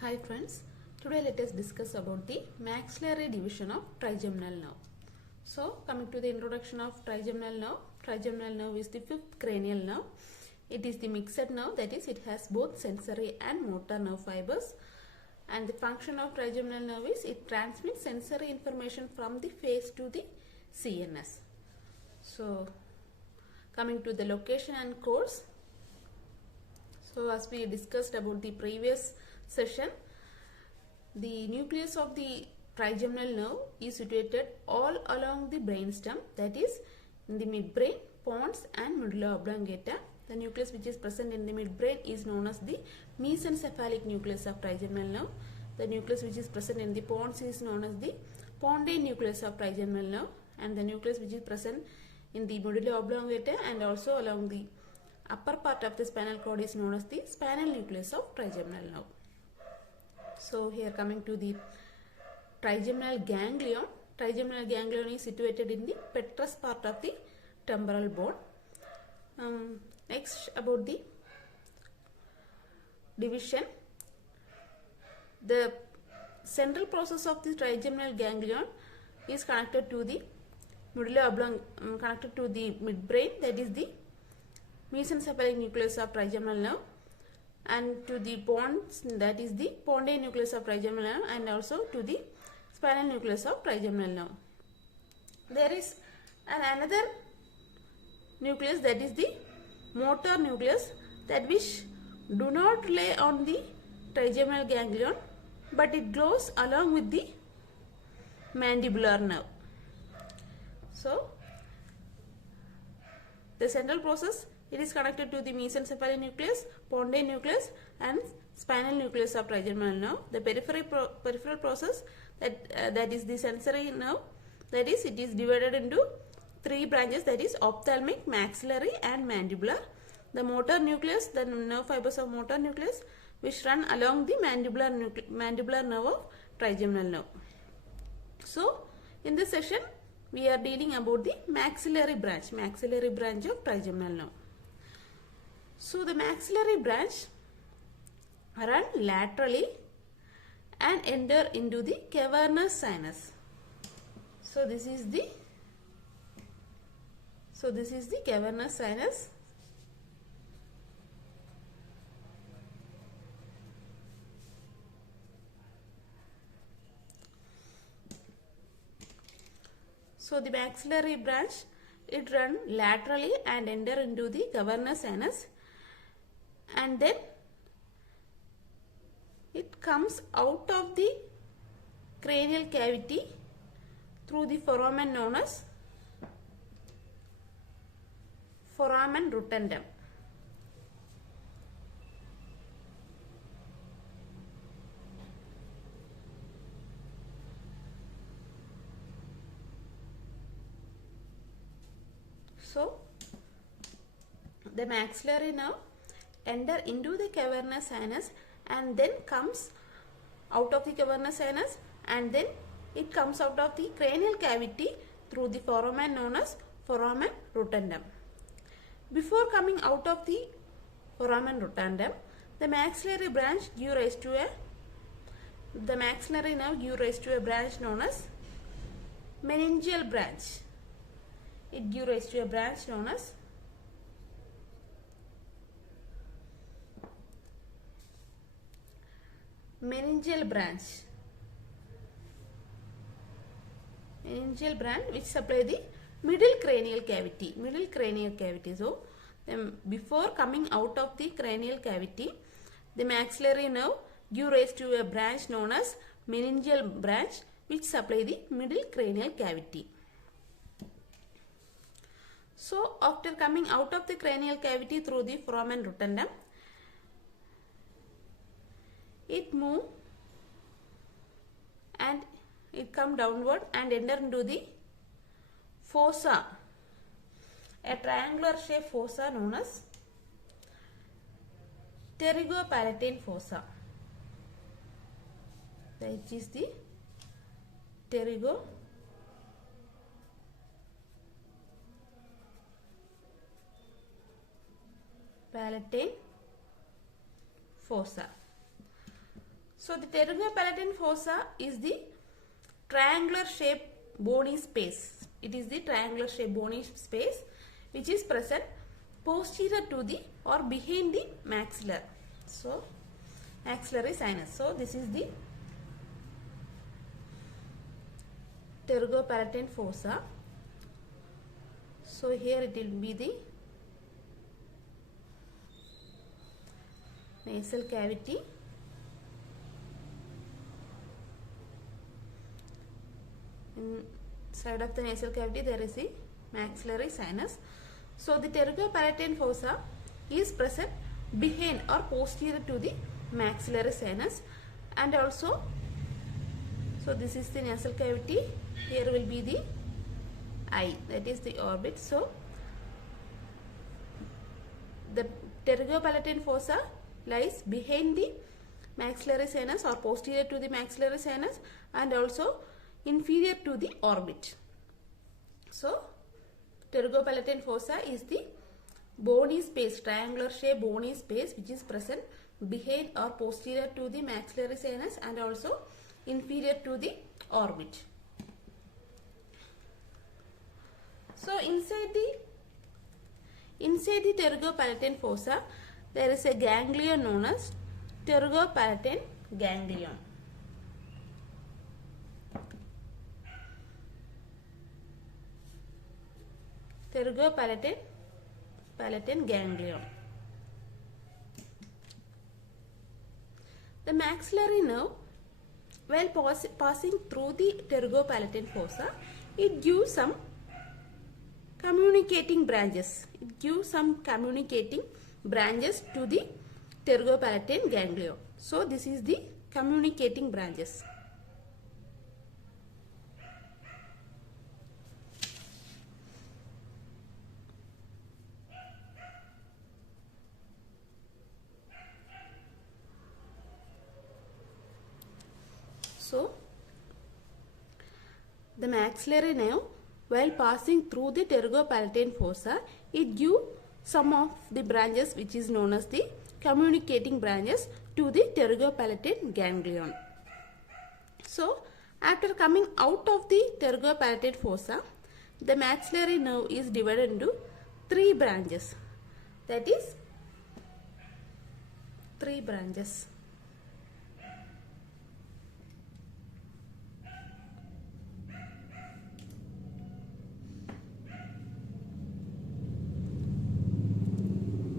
Hi friends, today let us discuss about the maxillary division of trigeminal nerve. So coming to the introduction of trigeminal nerve is the fifth cranial nerve. It is the mixed nerve, that is it has both sensory and motor nerve fibers, and the function of trigeminal nerve is it transmits sensory information from the face to the CNS. So coming to the location and course, so as we discussed about the previous session, the nucleus of the trigeminal nerve is situated all along the brainstem, that is in the midbrain, pons and medulla oblongata. The nucleus which is present in the midbrain is known as the mesencephalic nucleus of trigeminal nerve. The nucleus which is present in the pons is known as the pondine nucleus of trigeminal nerve, and the nucleus which is present in the medulla oblongata and also along the upper part of the spinal cord is known as the spinal nucleus of trigeminal nerve. So here coming to the trigeminal ganglion. Trigeminal ganglion is situated in the petrous part of the temporal bone. Next about the division. The central process of the trigeminal ganglion is connected to the connected to the midbrain, that is the mesencephalic nucleus of trigeminal nerve, and to the pons, that is the pondine nucleus of trigeminal nerve, and also to the spinal nucleus of trigeminal nerve. There is another nucleus, that is the motor nucleus, that which do not rely on the trigeminal ganglion, but it goes along with the mandibular nerve. So the central process, it is connected to the mesencephalic nucleus, pondine nucleus and spinal nucleus of trigeminal nerve. The peripheral process, that is the sensory nerve, that is it is divided into three branches, that is ophthalmic, maxillary and mandibular. The motor nucleus, the nerve fibers of motor nucleus which run along the mandibular nerve of trigeminal nerve. So in this session we are dealing about the maxillary branch of trigeminal nerve. So the maxillary branch run laterally and enter into the cavernous sinus. So this is the cavernous sinus. So the maxillary branch, it run laterally and enter into the cavernous sinus, and then it comes out of the cranial cavity through the foramen known as foramen rotundum. So the maxillary nerve enter into the cavernous sinus and then comes out of the cavernous sinus, and then it comes out of the cranial cavity through the foramen known as foramen rotundum. Before coming out of the foramen rotundum, the maxillary branch give rise to a branch known as meningeal branch. It gives rise to a branch known as meningeal branch which supply the middle cranial cavity. So before coming out of the cranial cavity, the maxillary nerve give rise to a branch known as meningeal branch which supply the middle cranial cavity. So after coming out of the cranial cavity through the foramen rotundum, it move and it come downward and enter into the fossa, a triangular shaped fossa known as Pterygopalatine fossa, which is the Pterygopalatine fossa. So the Pterygopalatine fossa is the triangular shaped bony space. It is the triangular shaped bony space which is present posterior to the or behind the maxilla. So maxillary sinus. So this is the Pterygopalatine fossa. So here it will be the nasal cavity. Inside of the nasal cavity there is a maxillary sinus. So the Pterygopalatine fossa is present behind or posterior to the maxillary sinus, and also, so this is the nasal cavity. Here will be the eye, that is the orbit. So the Pterygopalatine fossa lies behind the maxillary sinus or posterior to the maxillary sinus, and also inferior to the orbit. So Pterygopalatine fossa is the bony space, triangular shaped bony space which is present behind or posterior to the maxillary sinus and also inferior to the orbit. So inside the Pterygopalatine fossa there is a ganglion known as Pterygopalatine ganglion. Pterygopalatine ganglion. The maxillary nerve, while passing through the Pterygopalatine fossa, it gives some communicating branches. It gives some communicating branches to the Pterygopalatine ganglion. So this is the communicating branches. So the maxillary nerve, while passing through the Pterygopalatine fossa, it gives some of the branches which is known as the communicating branches to the Pterygopalatine ganglion. So after coming out of the Pterygopalatine fossa, the maxillary nerve is divided into three branches. That is, three branches.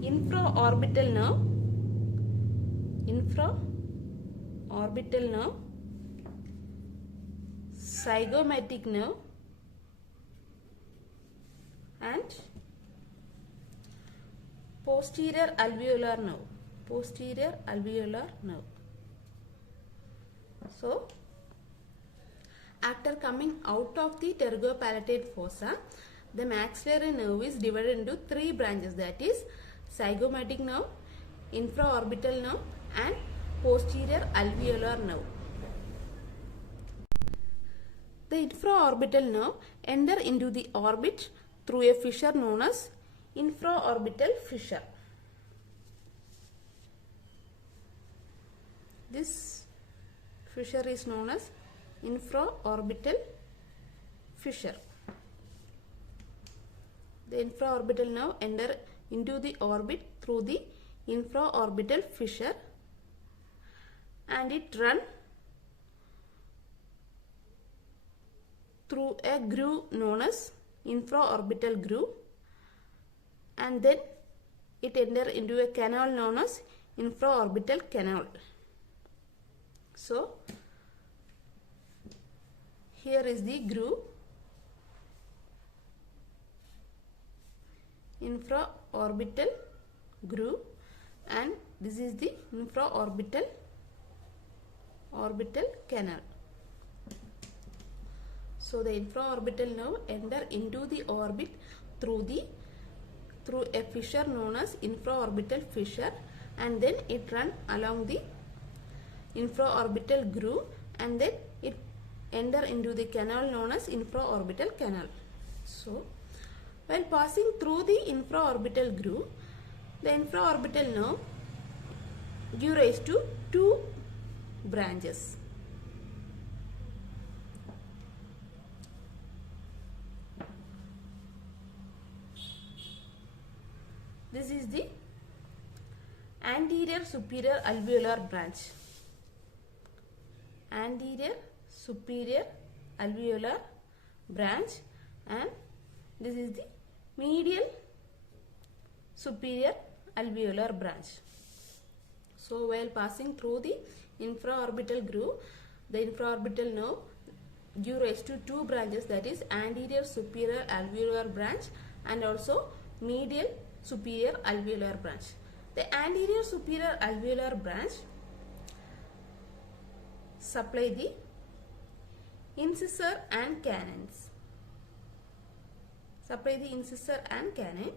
Infraorbital nerve, zygomatic nerve, and posterior alveolar nerve. So after coming out of the Pterygopalatine fossa, the maxillary nerve is divided into three branches, that is zygomatic nerve, infraorbital nerve, and posterior alveolar nerve. The infraorbital nerve enter into the orbit through a fissure known as infraorbital fissure. This fissure is known as infraorbital fissure. The infraorbital nerve enter into the orbit through the infraorbital fissure, and it run through a groove known as infraorbital groove, and then it enter into a canal known as infraorbital canal. So here is the groove, infraorbital groove, and this is the infraorbital canal. So the infraorbital nerve enter into the orbit through a fissure known as infraorbital fissure, and then it run along the infraorbital groove, and then it enter into the canal known as infraorbital canal. So while passing through the infraorbital groove, the infraorbital nerve give rise to two branches. This is the anterior superior alveolar branch. Anterior superior alveolar branch, and this is the medial superior alveolar branch. So while passing through the infraorbital groove, the infraorbital nerve give rise to two branches, that is anterior superior alveolar branch and also medial superior alveolar branch. The anterior superior alveolar branch supply the incisor and canines. Supply the incisor and canine.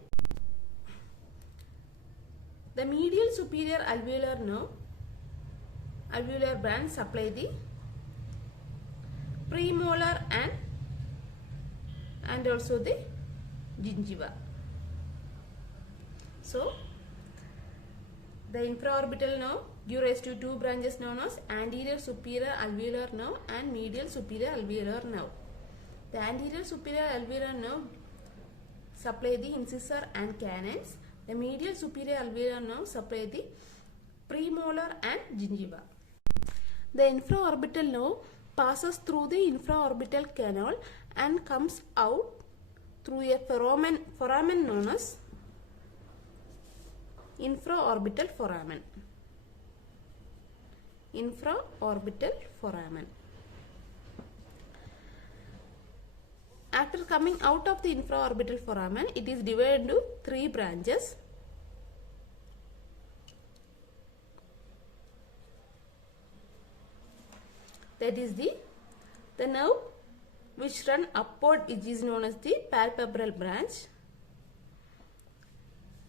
The medial superior alveolar nerve, alveolar branch supply the premolar and also the gingiva. So the infraorbital nerve give rise to two branches known as anterior superior alveolar nerve and medial superior alveolar nerve. The anterior superior alveolar nerve supply the incisor and canines. The medial superior alveolar nerve supply the premolar and gingiva. The infraorbital nerve passes through the infraorbital canal and comes out through a foramen known as infraorbital foramen. Infraorbital foramen. After coming out of the infraorbital foramen, it is divided into three branches. That is the nerve which run upward, which is known as the palpebral branch.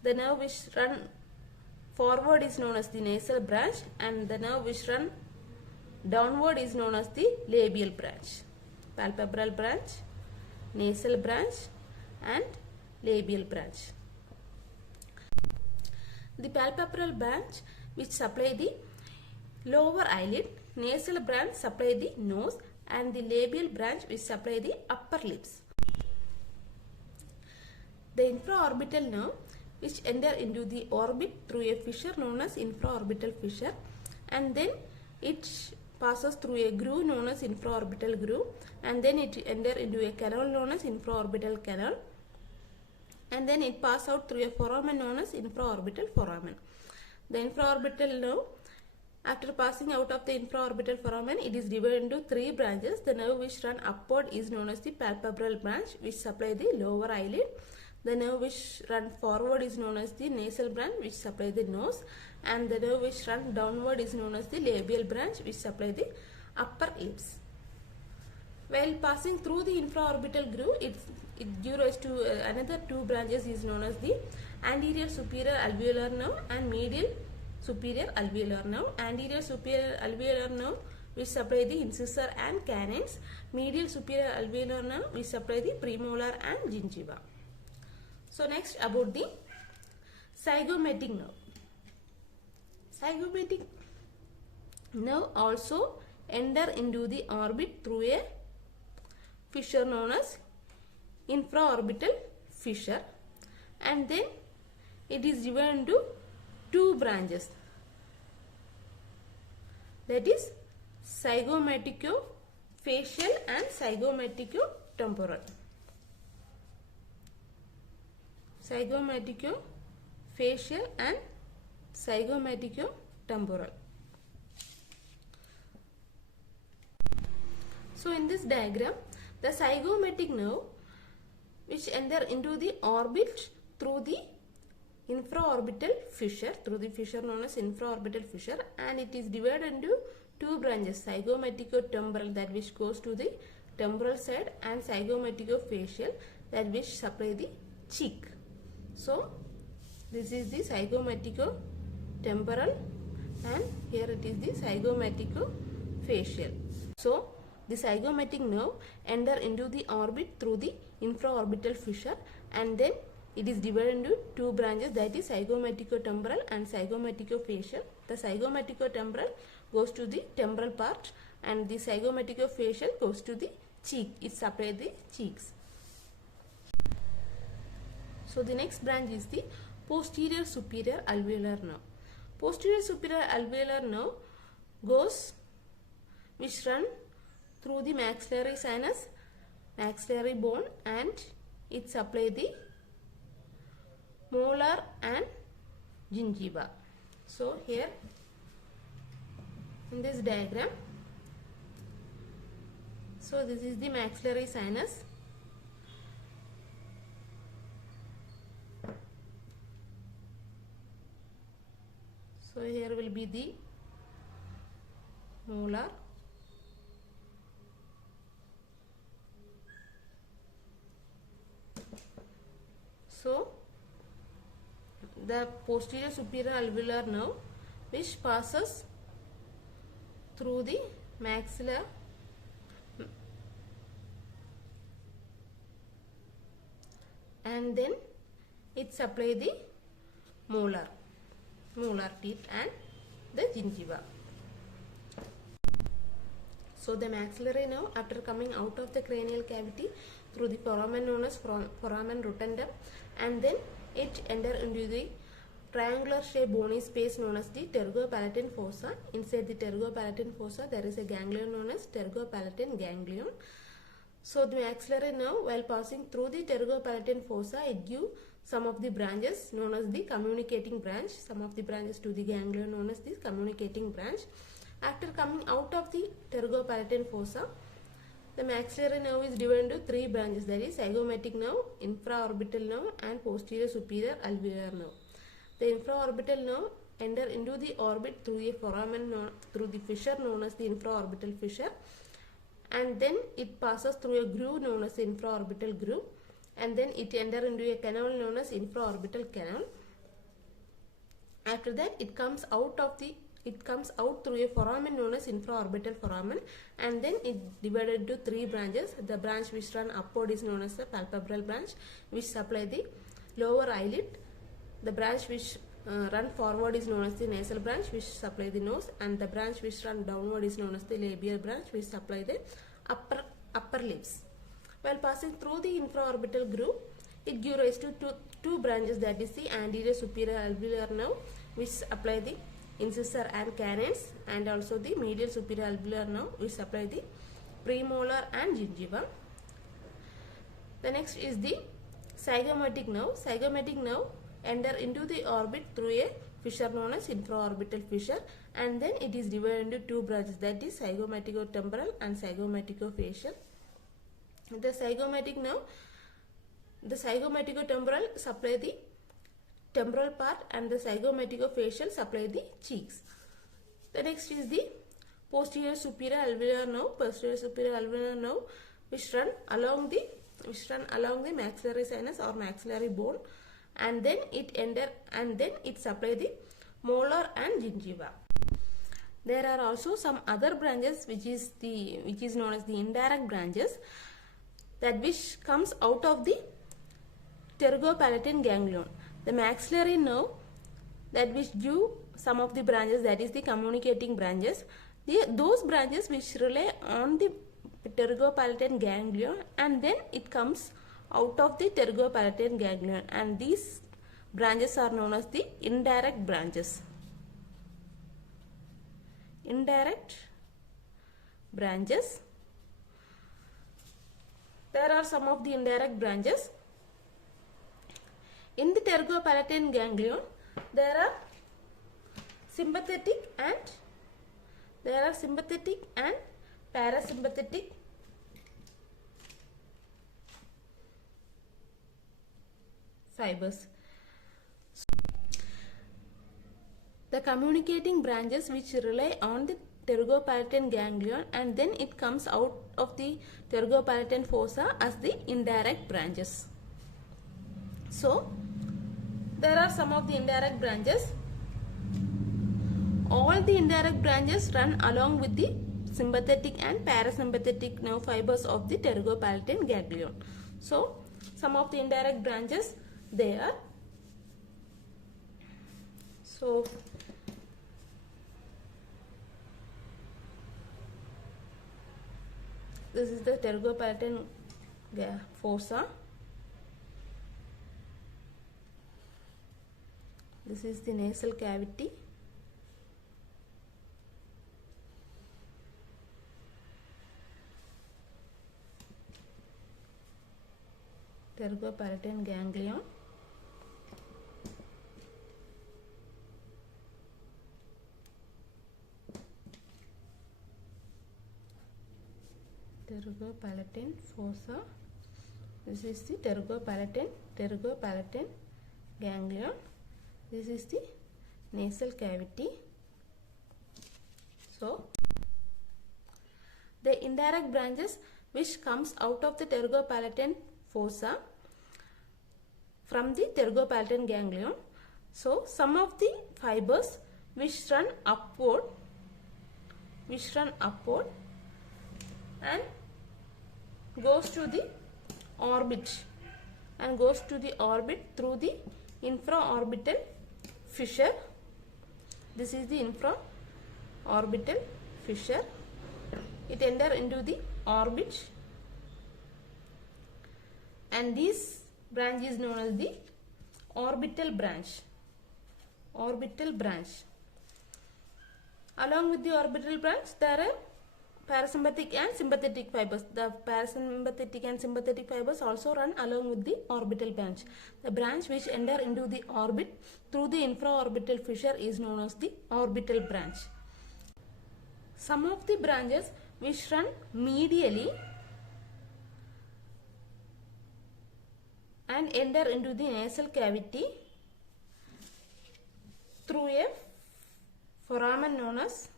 The nerve which run forward is known as the nasal branch, and the nerve which run downward is known as the labial branch. Palpebral branch, nasal branch and labial branch. The palpebral branch which supply the lower eyelid, nasal branch supply the nose, and the labial branch which supply the upper lips. The infraorbital nerve which enter into the orbit through a fissure known as infraorbital fissure, and then it passes through a groove known as infraorbital groove, and then it enter into a canal known as infraorbital canal, and then it pass out through a foramen known as infraorbital foramen. The infraorbital nerve, after passing out of the infraorbital foramen, it is divided into three branches. The nerve which run upward is known as the palpebral branch which supply the lower eyelid. The nerve which run forward is known as the nasal branch which supply the nose, and the nerve which run downward is known as the labial branch which supply the upper lips. While passing through the infraorbital groove, it gives rise to another two branches is known as the anterior superior alveolar nerve and medial superior alveolar nerve. Anterior superior alveolar nerve which supply the incisor and canines. Medial superior alveolar nerve which supply the premolar and gingiva. So next about the zygomatic nerve. Zygomatic nerve also enter into the orbit through a fissure known as infraorbital fissure, and then it is divided into two branches, that is zygomaticofacial and zygomaticotemporal. Zygomaticofacial and zygomaticotemporal. So in this diagram, the zygomatic nerve which enter into the orbit through the infraorbital fissure, through the fissure known as infraorbital fissure, and it is divided into two branches, zygomaticotemporal, that which goes to the temporal side, and zygomaticofacial, that which supply the cheek. So this is the zygomaticotemporal, and here it is the zygomaticofacial. So the zygomatic nerve enter into the orbit through the infraorbital fissure, and then it is divided into two branches, that is zygomaticotemporal and zygomaticofacial. The zygomaticotemporal goes to the temporal part, and the zygomaticofacial goes to the cheek. It supplies the cheeks. So the next branch is the posterior superior alveolar nerve. Posterior superior alveolar nerve which run through the maxillary sinus, maxillary bone, and it supplies the molar and gingiva. So here in this diagram, so this is the maxillary sinus. So here will be the molar, so the posterior superior alveolar nerve which passes through the maxilla and then it supplies the molar teeth and the gingiva. So the maxillary nerve, after coming out of the cranial cavity through the foramen known as foramen rotundum, and then it enter into the triangular shaped bony space known as the pterygopalatine fossa. Inside the pterygopalatine fossa there is a ganglion known as pterygopalatine ganglion. So the maxillary nerve, while passing through the pterygopalatine fossa, it gives some of the branches known as the communicating branch, some of the branches to the ganglion known as the communicating branch. After coming out of the pterygopalatine fossa, the maxillary nerve is divided into three branches, that is zygomatic nerve, infraorbital nerve, and posterior superior alveolar nerve. The infraorbital nerve enter into the orbit through a foramen through the fissure known as the infraorbital fissure, and then it passes through a groove known as the infraorbital groove, and then it enter into a canal known as infraorbital canal. After that it comes out through a foramen known as infraorbital foramen, and then it divided into three branches. The branch which run upward is known as the palpebral branch, which supply the lower eyelid. The branch which run forward is known as the nasal branch, which supply the nose, and the branch which run downward is known as the labial branch, which supply the upper lips. While passing through the infraorbital groove, it gives rise to two branches, that is the anterior superior alveolar nerve, which supply the incisor and canines, and also the medial superior alveolar nerve, which supply the premolar and gingiva. The next is the zygomatic nerve. Zygomatic nerve enter into the orbit through a fissure known as infraorbital fissure, and then it is divided into two branches, that is zygomaticotemporal and zygomaticofacial. The zygomatic nerve, the zygomaticotemporal supply the temporal part, and the zygomaticofacial supply the cheeks. The next is the posterior superior alveolar nerve. Posterior superior alveolar nerve which run along the maxillary sinus or maxillary bone, and then it supply the molar and gingiva. There are also some other branches which is known as the indirect branches, that which comes out of the pterygopalatine ganglion. The maxillary nerve that which give some of the branches, that is the communicating branches. Those branches which rely on the pterygopalatine ganglion, and then it comes out of the pterygopalatine ganglion, and these branches are known as the indirect branches. Indirect branches. There are some of the indirect branches. In the pterygopalatine ganglion, there are sympathetic and parasympathetic fibers. The communicating branches which rely on the pterygopalatine ganglion, and then it comes out of the pterygopalatine fossa as the indirect branches. So there are some of the indirect branches. All the indirect branches run along with the sympathetic and parasympathetic nerve fibers of the pterygopalatine ganglion. So some of the indirect branches they are. So This is the Pterygopalatine fossa. This is the nasal cavity. Pterygopalatine ganglion. Pterygopalatine fossa. This is the Pterygopalatine ganglion. This is the nasal cavity. So, the indirect branches which comes out of the Pterygopalatine fossa from the Pterygopalatine ganglion. So, some of the fibers which run upward and goes to the orbit through the infraorbital fissure. This is the infraorbital fissure. It enter into the orbit, and this branch is known as the orbital branch. Along with the orbital branch, there are parasympathetic and sympathetic fibers. The parasympathetic and sympathetic fibers also run along with the orbital branch. The branch which enter into the orbit through the infraorbital fissure is known as the orbital branch. Some of the branches which run medially and enter into the nasal cavity through a foramen known as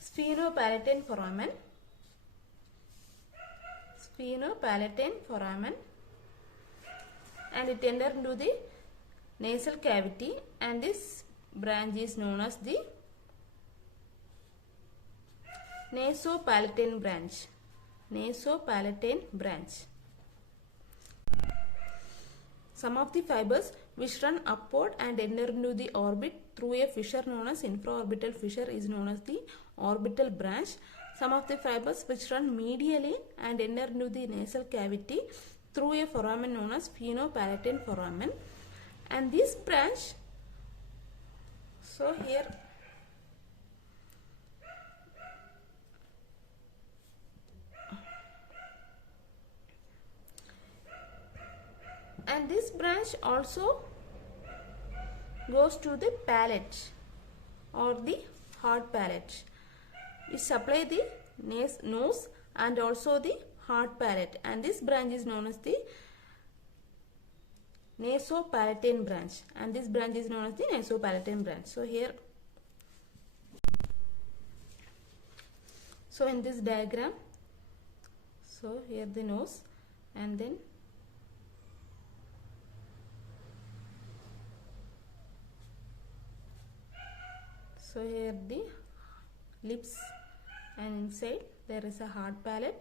sphenopalatine foramen, and it enter into the nasal cavity, and this branch is known as the nasopalatine branch. Some of the fibers which run upward and enter into the orbit through a fissure known as infraorbital fissure is known as the orbital branch. Some of the fibers which run medially and enter into the nasal cavity through a foramen known as sphenopalatine foramen. And this branch, so here and this branch also goes to the palate or the hard palate. It supply the nose and also the hard palate, and this branch is known as the nasopalatine branch, So here, so in this diagram, so here the nose, and then so here the lips, and inside there is a hard palate,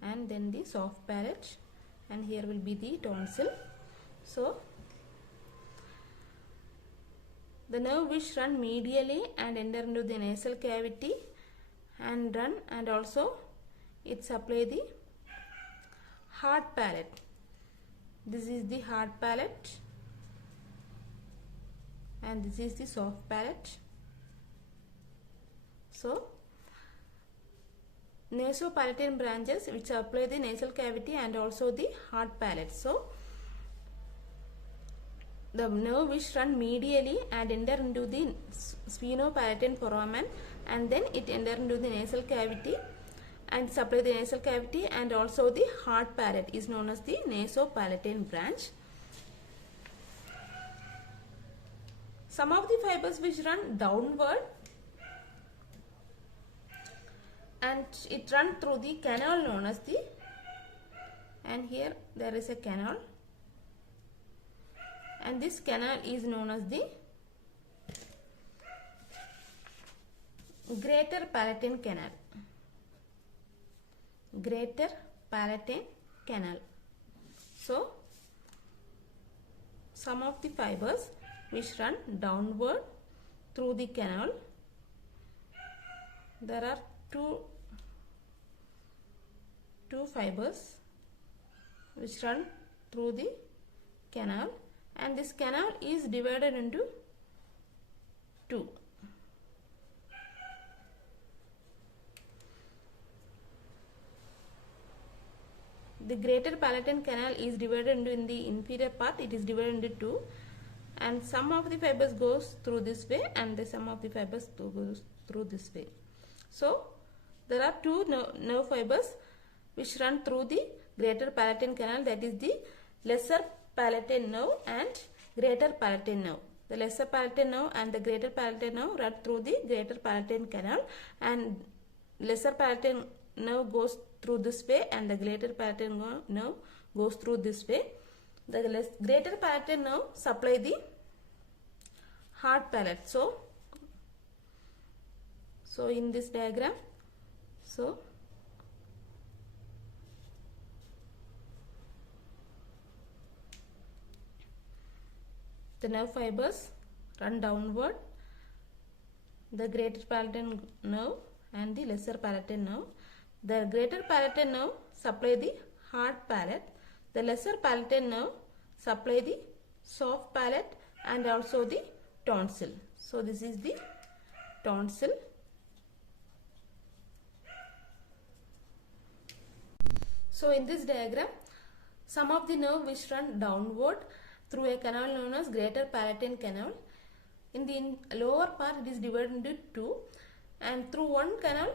and then the soft palate, and here will be the tonsil. So the nerve which run medially and enter into the nasal cavity and also it supply the hard palate. This is the hard palate, and this is the soft palate. So nasopalatine branches which supply the nasal cavity and also the hard palate. So the nerve which run medially and enter into the sphenopalatine foramen, and then it enter into the nasal cavity and supply the nasal cavity and also the hard palate is known as the nasopalatine branch. Some of the fibers which run downward and it run through the canal known as the, and here there is a canal, and this canal is known as the greater palatine canal. So some of the fibers which run downward through the canal there are two fibers which run through the canal, and this canal is divided into two. The greater palatine canal is divided into, in the inferior part it is divided into two, and some of the fibers goes through this way and some of the fibers goes through this way. So there are two nerve fibers which run through the greater palatine canal, that is the lesser palatine nerve and greater palatine nerve. The lesser palatine nerve and the greater palatine nerve run through the greater palatine canal, and lesser palatine nerve goes through this way and the greater palatine nerve goes through this way. The greater palatine nerve supply the hard palate. So in this diagram, so the nerve fibers run downward, the greater palatine nerve and the lesser palatine nerve. The greater palatine nerve supply the hard palate, the lesser palatine nerve supply the soft palate and also the tonsil. So this is the tonsil. So in this diagram, some of the nerve which run downward through a canal known as greater palatine canal. In the lower part it is divided into two, and through one canal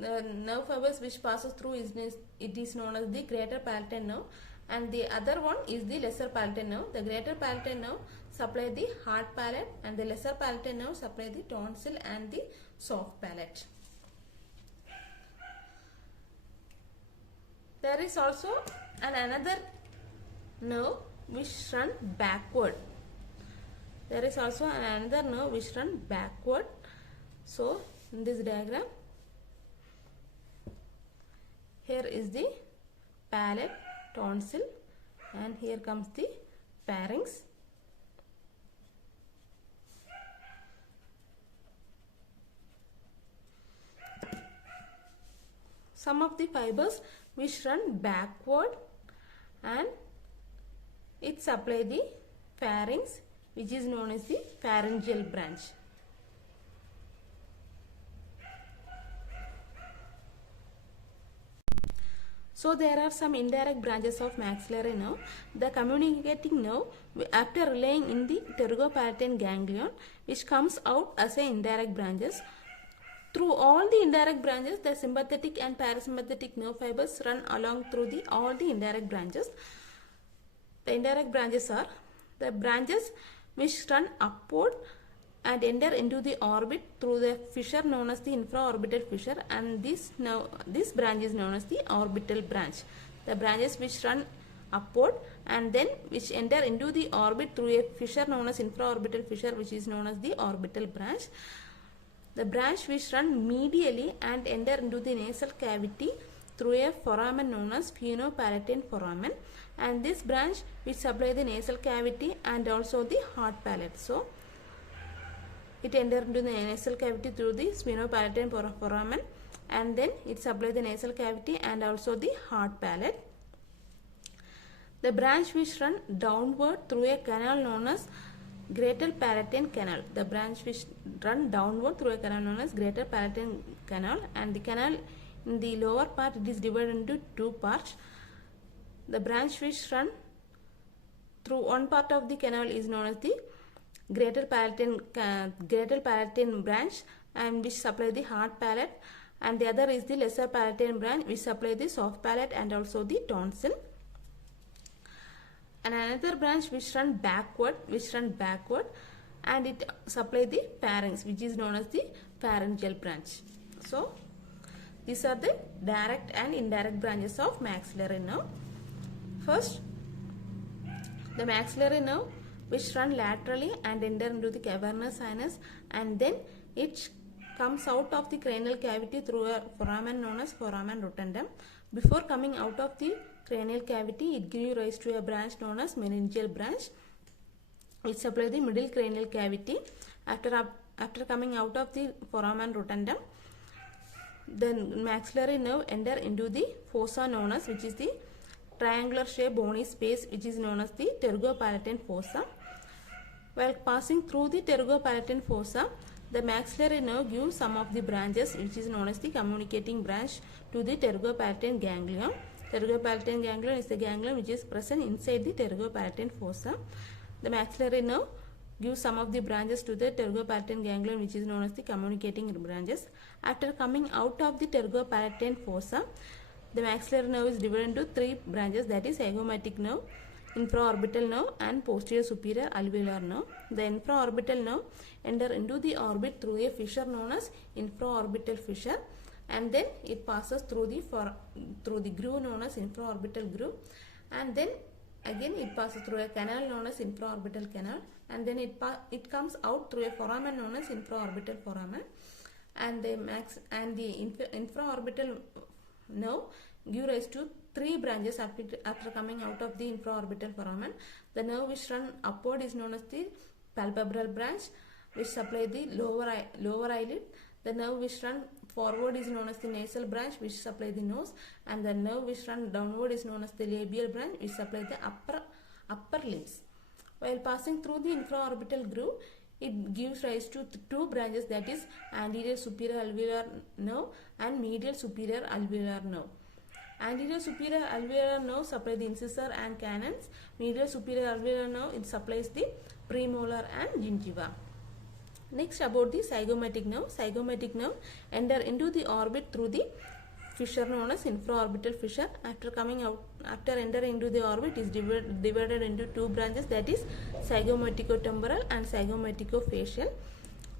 the nerve fibers which passes through it is known as the greater palatine nerve, and the other one is the lesser palatine nerve. The greater palatine nerve supply the hard palate and the lesser palatine nerve supply the tonsil and the soft palate. There is also another nerve which run backward. There is also another nerve which run backward. So in this diagram, here is the palate, tonsil, and here comes the pharynx. Some of the fibers which run backward and it supply the pharynx, which is known as the pharyngeal branch. So there are some indirect branches of maxillary nerve. The communicating nerve, after relying in the pterygopalatine ganglion, which comes out as a indirect branches. Through all the indirect branches, the sympathetic and parasympathetic nerve fibers run along through all the indirect branches. The indirect branches are the branches which run upward and enter into the orbit through the fissure known as the infraorbital fissure, and this branch is known as the orbital branch. The branches which run upward and then which enter into the orbit through a fissure known as infraorbital fissure, which is known as the orbital branch. The branch which run medially and enter into the nasal cavity through a foramen known as phenopalatin foramen, and this branch which supply the nasal cavity and also the hard palate. So it enter into the nasal cavity through the sphenopalatine foramen, and then it supply the nasal cavity and also the hard palate. The branch which run downward through a canal known as greater palatine canal. The branch which run downward through a canal known as greater palatine canal, and the canal in the lower part it is divided into two parts. The branch which run through one part of the canal is known as the greater palatine branch, and which supply the hard palate, and the other is the lesser palatine branch which supply the soft palate and also the tonsil. And another branch which run backward and it supply the pharynx, which is known as the pharyngeal branch. So these are the direct and indirect branches of maxillary nerve. First, the maxillary nerve which run laterally and enter into the cavernous sinus, and then it comes out of the cranial cavity through a foramen known as foramen rotundum. Before coming out of the cranial cavity, it gives rise to a branch known as meningeal branch, which supply the middle cranial cavity. After coming out of the foramen rotundum, the maxillary nerve enter into the fossa known as, which is the triangular shaped bony space which is known as the pterygopalatine fossa. While passing through the pterygopalatine fossa, the maxillary nerve gives some of the branches which is known as the communicating branch to the pterygopalatine ganglion. Pterygopalatine ganglion is the ganglion which is present inside the pterygopalatine fossa. The maxillary nerve gives some of the branches to the pterygopalatine ganglion which is known as the communicating branches. After coming out of the pterygopalatine fossa, the maxillary nerve is divided into three branches, that is zygomatic nerve, infraorbital nerve and posterior superior alveolar nerve. The infraorbital nerve enter into the orbit through a fissure known as infraorbital fissure, and then it passes through the groove known as infraorbital groove, and then again it passes through a canal known as infraorbital canal, and then it comes out through a foramen known as infraorbital foramen, and the infraorbital nerve give rise to three branches after coming out of the infraorbital foramen. The nerve which run upward is known as the palpebral branch, which supply the lower eyelid. The nerve which run forward is known as the nasal branch, which supply the nose, and the nerve which run downward is known as the labial branch, which supply the upper limbs. While passing through the infraorbital groove, it gives rise to two branches, that is anterior superior alveolar nerve and medial superior alveolar nerve. Anterior superior alveolar nerve supply the incisor and canines. Medial superior alveolar nerve, it supplies the premolar and gingiva. Next, about the zygomatic nerve. Zygomatic nerve enter into the orbit through the fissure known as infraorbital fissure. After entering into the orbit, is divided into two branches, that is zygomaticotemporal and zygomaticofacial.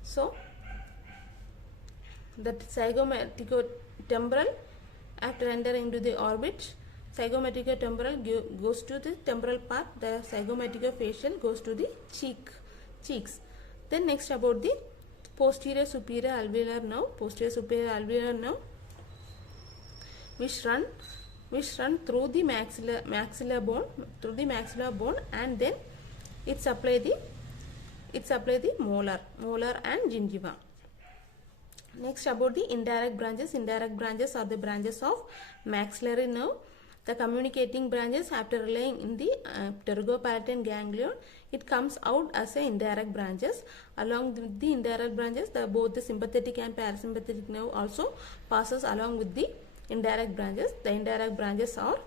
So that zygomaticotemporal, after entering into the orbit, zygomaticotemporal goes to the temporal part, the zygomaticofacial goes to the cheeks. Then next, about the posterior superior alveolar nerve. Posterior superior alveolar nerve which run through the maxilla bone, and then it supply the molar and gingiva. Next, about the indirect branches. Indirect branches are the branches of maxillary nerve. The communicating branches, after laying in the pterygopalatine ganglion, it comes out as a indirect branches. Along with the indirect branches, both the sympathetic and parasympathetic nerve also passes along with the indirect branches. The indirect branches are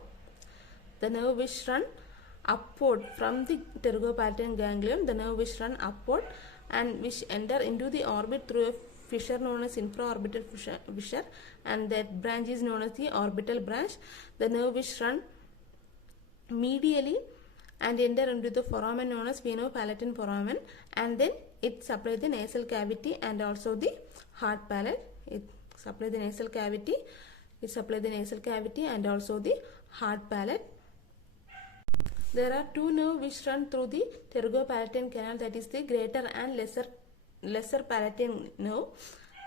the nerve which run upward from the pterygopalatine ganglion, the nerve which run upward and which enter into the orbit through a fissure known as infraorbital fissure, and that branch is known as the orbital branch. The nerve which run medially and enter into the foramen known as venopalatine foramen, and then it supply the nasal cavity and also the hard palate. It supply the nasal cavity and also the hard palate. There are two nerves which run through the pterygopalatine canal, that is the greater and lesser palatine nerve.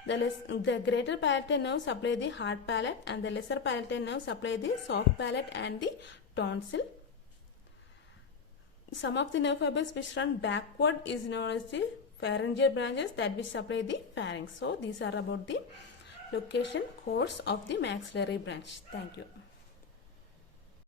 The greater palatine nerve supply the hard palate, and the lesser palatine nerve supply the soft palate and the tonsil. Some of the nerve fibers which run backward is known as the pharyngeal branches, that which supply the pharynx. So these are about the location course of the maxillary branch. Thank you.